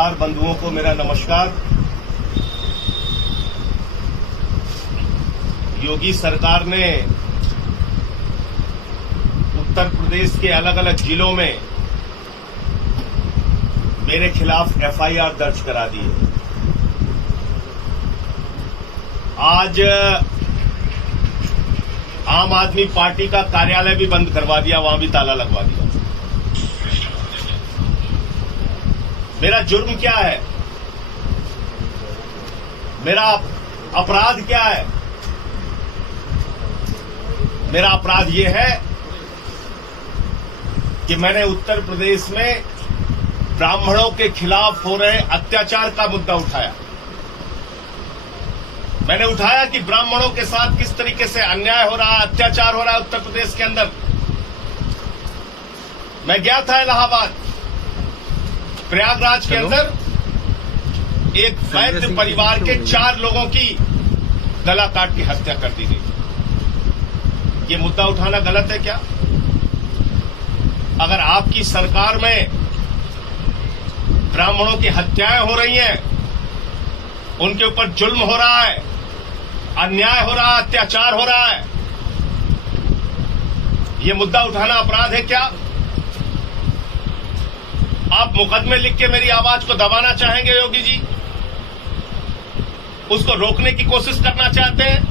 पत्रकार बंधुओं को मेरा नमस्कार। योगी सरकार ने उत्तर प्रदेश के अलग अलग जिलों में मेरे खिलाफ एफआईआर दर्ज करा दी है। आज आम आदमी पार्टी का कार्यालय भी बंद करवा दिया, वहां भी ताला लगवा दिया। मेरा जुर्म क्या है? मेरा अपराध क्या है? मेरा अपराध यह है कि मैंने उत्तर प्रदेश में ब्राह्मणों के खिलाफ हो रहे अत्याचार का मुद्दा उठाया। मैंने उठाया कि ब्राह्मणों के साथ किस तरीके से अन्याय हो रहा है, अत्याचार हो रहा है उत्तर प्रदेश के अंदर। मैं गया था इलाहाबाद, प्रयागराज के अंदर एक वैद्य परिवार के 4 लोगों की गला काट के हत्या कर दी गई। ये मुद्दा उठाना गलत है क्या? अगर आपकी सरकार में ब्राह्मणों की हत्याएं हो रही हैं, उनके ऊपर जुल्म हो रहा है, अन्याय हो रहा है, अत्याचार हो रहा है, ये मुद्दा उठाना अपराध है क्या? आप मुकदमे लिख के मेरी आवाज को दबाना चाहेंगे योगी जी? उसको रोकने की कोशिश करना चाहते हैं?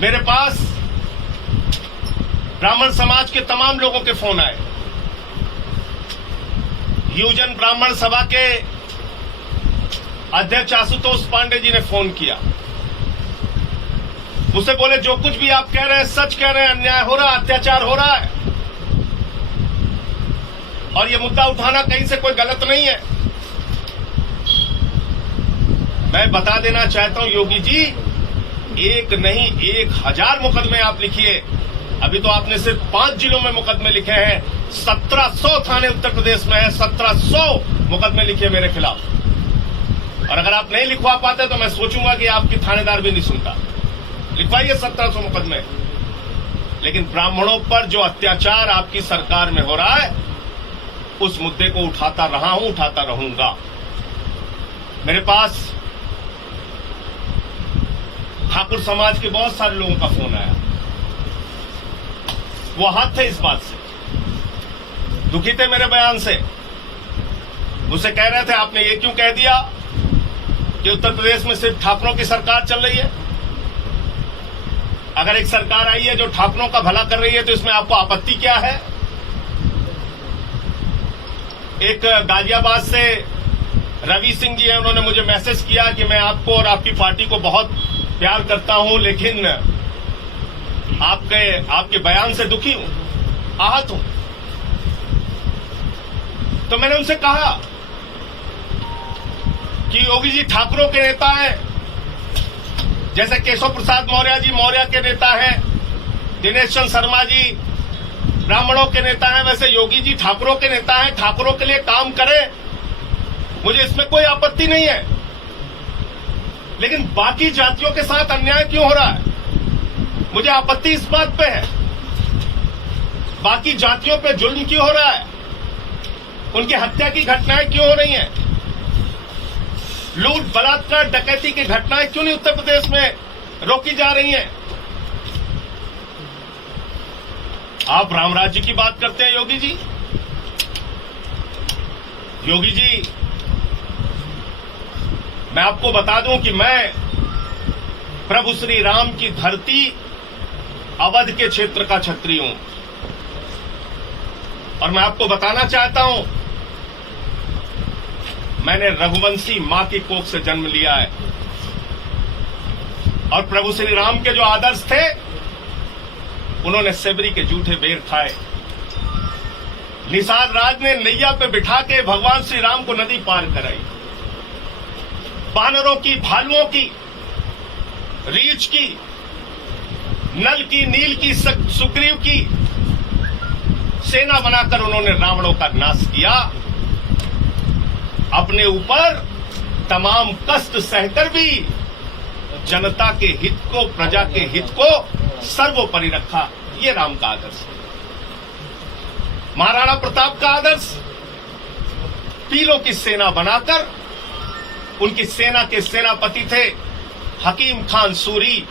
मेरे पास ब्राह्मण समाज के तमाम लोगों के फोन आए। युवजन ब्राह्मण सभा के अध्यक्ष आशुतोष पांडे जी ने फोन किया। मुझसे बोले जो कुछ भी आप कह रहे हैं सच कह रहे हैं, अन्याय हो रहा है, अत्याचार हो रहा है और ये मुद्दा उठाना कहीं से कोई गलत नहीं है। मैं बता देना चाहता हूं योगी जी, एक नहीं 1000 मुकदमे आप लिखिए। अभी तो आपने सिर्फ 5 जिलों में मुकदमे लिखे हैं। 1700 थाने उत्तर प्रदेश में है, 1700 मुकदमे लिखे मेरे खिलाफ। और अगर आप नहीं लिखवा पाते तो मैं सोचूंगा कि आपकी थानेदार भी नहीं सुनता। लिखवाइए 1700 मुकदमे। लेकिन ब्राह्मणों पर जो अत्याचार आपकी सरकार में हो रहा है, उस मुद्दे को उठाता रहा हूं, उठाता रहूंगा। मेरे पास ठाकुर समाज के बहुत सारे लोगों का फोन आया। वो हाथ थे इस बात से, दुखी थे मेरे बयान से। मुझसे कह रहे थे आपने ये क्यों कह दिया कि उत्तर प्रदेश में सिर्फ ठाकुरों की सरकार चल रही है? अगर एक सरकार आई है जो ठाकुरों का भला कर रही है तो इसमें आपको आपत्ति क्या है? एक गाजियाबाद से रवि सिंह जी हैं, उन्होंने मुझे मैसेज किया कि मैं आपको और आपकी पार्टी को बहुत प्यार करता हूं, लेकिन आपके बयान से दुखी हूं, आहत हूं। तो मैंने उनसे कहा कि योगी जी ठाकुरों के नेता हैं, जैसे केशव प्रसाद मौर्य जी मौर्य के नेता हैं, दिनेश चंद्र शर्मा जी ब्राह्मणों के नेता हैं, वैसे योगी जी ठाकुरों के नेता हैं। ठाकुरों के लिए काम करें, मुझे इसमें कोई आपत्ति नहीं है। लेकिन बाकी जातियों के साथ अन्याय क्यों हो रहा है? मुझे आपत्ति इस बात पे है, बाकी जातियों पे जुल्म क्यों हो रहा है? उनकी हत्या की घटनाएं क्यों हो रही हैं? लूट, बलात्कार, डकैती की घटनाएं क्यों नहीं उत्तर प्रदेश में रोकी जा रही हैं? आप राम राज्य की बात करते हैं योगी जी। योगी जी, मैं आपको बता दूं कि मैं प्रभु श्री राम की धरती अवध के क्षेत्र का क्षत्रिय हूं। और मैं आपको बताना चाहता हूं, मैंने रघुवंशी मां की कोख से जन्म लिया है। और प्रभु श्री राम के जो आदर्श थे, उन्होंने सेबरी के जूठे बेर खाए। निषाद राज ने नैया पे बिठा के भगवान श्री राम को नदी पार कराई। बानरों की, भालुओं की, रीछ की, नल की, नील की, सुग्रीव की सेना बनाकर उन्होंने रावणों का नाश किया। अपने ऊपर तमाम कष्ट सहकर भी जनता के हित को, प्रजा के हित को सर्वोपरि रखा। ये राम का आदर्श है। महाराणा प्रताप का आदर्श, पीलों की सेना बनाकर, उनकी सेना के सेनापति थे हकीम खान सूरी,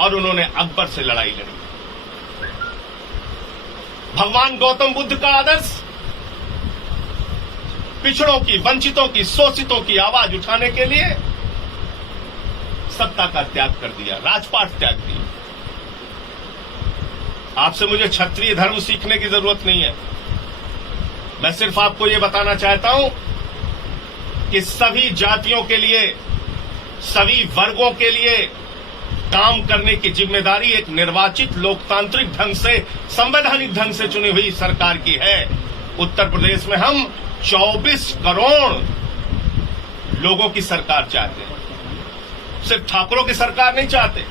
और उन्होंने अकबर से लड़ाई लड़ी। भगवान गौतम बुद्ध का आदर्श पिछड़ों की, वंचितों की, शोषितों की आवाज उठाने के लिए सत्ता का त्याग कर दिया, राजपाट त्याग दिया। आपसे मुझे क्षत्रिय धर्म सीखने की जरूरत नहीं है। मैं सिर्फ आपको यह बताना चाहता हूं कि सभी जातियों के लिए, सभी वर्गों के लिए काम करने की जिम्मेदारी एक निर्वाचित लोकतांत्रिक ढंग से, संवैधानिक ढंग से चुनी हुई सरकार की है। उत्तर प्रदेश में हम 24 करोड़ लोगों की सरकार चाहते हैं। सिर्फ ठाकुरों की सरकार नहीं चाहते,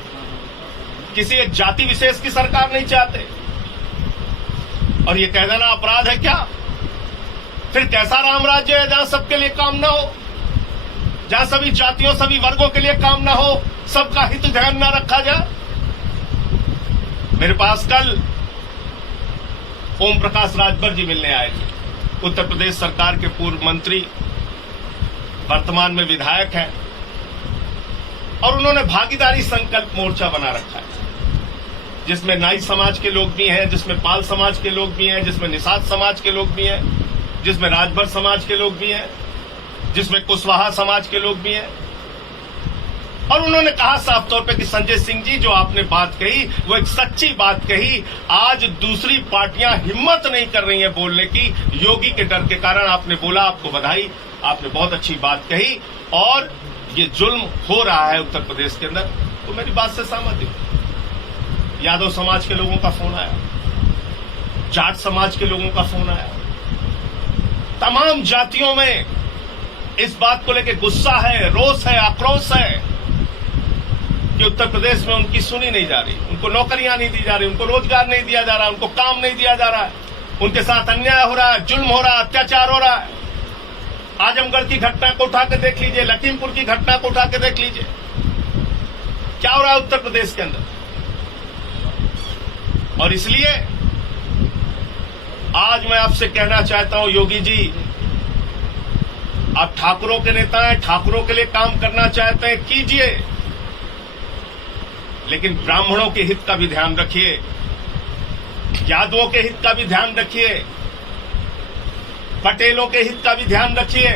किसी एक जाति विशेष की सरकार नहीं चाहते। और ये कह देना अपराध है क्या? फिर कैसा राम राज्य है जहां सबके लिए काम ना हो, जहां सभी जातियों, सभी वर्गों के लिए काम ना हो, सबका हित ध्यान ना रखा जाए? मेरे पास कल ओम प्रकाश राजभर जी मिलने आए थे, उत्तर प्रदेश सरकार के पूर्व मंत्री, वर्तमान में विधायक हैं, और उन्होंने भागीदारी संकल्प मोर्चा बना रखा है, जिसमें नाई समाज के लोग भी हैं, जिसमें पाल समाज के लोग भी हैं, जिसमें निषाद समाज के लोग भी हैं, जिसमें राजभर समाज के लोग भी हैं, जिसमें कुशवाहा समाज के लोग भी हैं। और उन्होंने कहा साफ तौर पे कि संजय सिंह जी, जो आपने बात कही वो एक सच्ची बात कही। आज दूसरी पार्टियां हिम्मत नहीं कर रही हैं बोलने की, योगी के डर के कारण। आपने बोला, आपको बधाई, आपने बहुत अच्छी बात कही। और ये जुल्म हो रहा है उत्तर प्रदेश के अंदर, तो मेरी बात से सहमत हूं। यादव समाज के लोगों का फोन आया, जाट समाज के लोगों का फोन आया, तमाम जातियों में इस बात को लेकर गुस्सा है, रोष है, आक्रोश है कि उत्तर प्रदेश में उनकी सुनी नहीं जा रही, उनको नौकरियां नहीं दी जा रही, उनको रोजगार नहीं दिया जा रहा, उनको काम नहीं दिया जा रहा है, उनके साथ अन्याय हो रहा है, जुल्म हो रहा है, अत्याचार हो रहा है। आजमगढ़ की घटना को उठा के देख लीजिए, लखीमपुर की घटना को उठा के देख लीजिए, क्या हो रहा है उत्तर प्रदेश के अंदर। और इसलिए आज मैं आपसे कहना चाहता हूं, योगी जी, आप ठाकुरों के नेता हैं, ठाकुरों के लिए काम करना चाहते हैं, कीजिए, लेकिन ब्राह्मणों के हित का भी ध्यान रखिए, यादवों के हित का भी ध्यान रखिए, पटेलों के हित का भी ध्यान रखिए,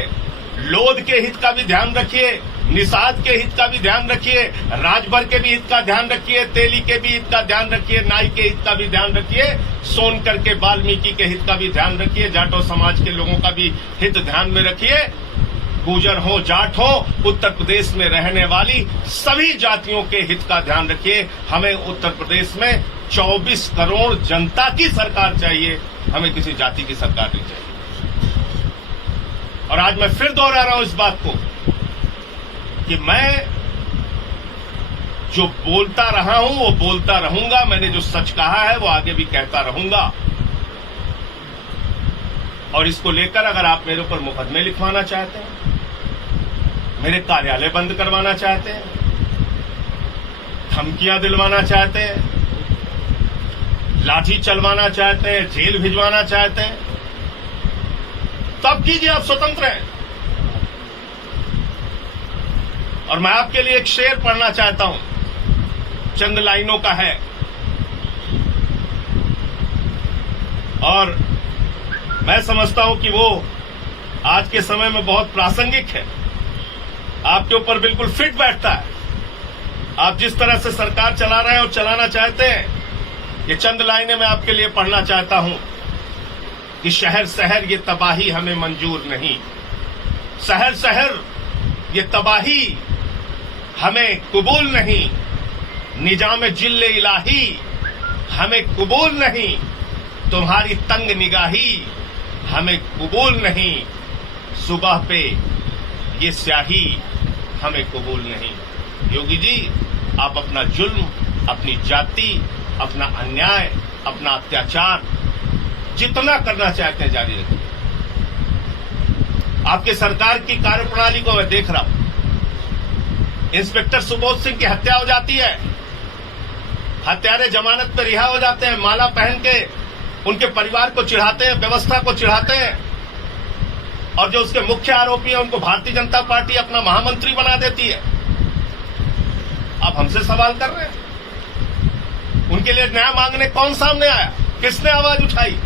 लोध के हित का भी ध्यान रखिए, निषाद के हित का भी ध्यान रखिए, राजभर के भी हित का ध्यान रखिए, तेली के भी हित का ध्यान रखिए, नाई के हित का भी ध्यान रखिए, सोनकर के, वाल्मीकि के हित का भी ध्यान रखिए, जाटो समाज के लोगों का भी हित ध्यान में रखिए। गुर्जर हो, जाट हो, उत्तर प्रदेश में रहने वाली सभी जातियों के हित का ध्यान रखिए। हमें उत्तर प्रदेश में 24 करोड़ जनता की सरकार चाहिए, हमें किसी जाति की सरकार नहीं चाहिए। और आज मैं फिर दोहरा रहा हूं इस बात को कि मैं जो बोलता रहा हूं वो बोलता रहूंगा। मैंने जो सच कहा है वो आगे भी कहता रहूंगा। और इसको लेकर अगर आप मेरे ऊपर मुकदमे लिखवाना चाहते हैं, मेरे कार्यालय बंद करवाना चाहते हैं, धमकियां दिलवाना चाहते हैं, लाठी चलवाना चाहते हैं, जेल भिजवाना चाहते हैं, तब कीजिए, आप स्वतंत्र हैं। और मैं आपके लिए एक शेर पढ़ना चाहता हूं, चंद लाइनों का है, और मैं समझता हूं कि वो आज के समय में बहुत प्रासंगिक है, आपके ऊपर बिल्कुल फिट बैठता है। आप जिस तरह से सरकार चला रहे हैं और चलाना चाहते हैं, ये चंद लाइनें मैं आपके लिए पढ़ना चाहता हूं कि शहर शहर ये तबाही हमें मंजूर नहीं, शहर शहर ये तबाही हमें कबूल नहीं, निजाम जिल्ले इलाही हमें कबूल नहीं, तुम्हारी तंग निगाही हमें कबूल नहीं, सुबह पे ये स्याही हमें कबूल नहीं। योगी जी, आप अपना जुल्म, अपनी जाति, अपना अन्याय, अपना अत्याचार जितना करना चाहते हैं जारी रखें। आपके सरकार की कार्यप्रणाली को मैं देख रहा हूं। इंस्पेक्टर सुबोध सिंह की हत्या हो जाती है, हत्यारे जमानत पर रिहा हो जाते हैं, माला पहन के उनके परिवार को चिढ़ाते हैं, व्यवस्था को चिढ़ाते हैं। और जो उसके मुख्य आरोपी हैं उनको भारतीय जनता पार्टी अपना महामंत्री बना देती है। आप हमसे सवाल कर रहे हैं, उनके लिए न्याय मांगने कौन सामने आया, किसने आवाज उठाई?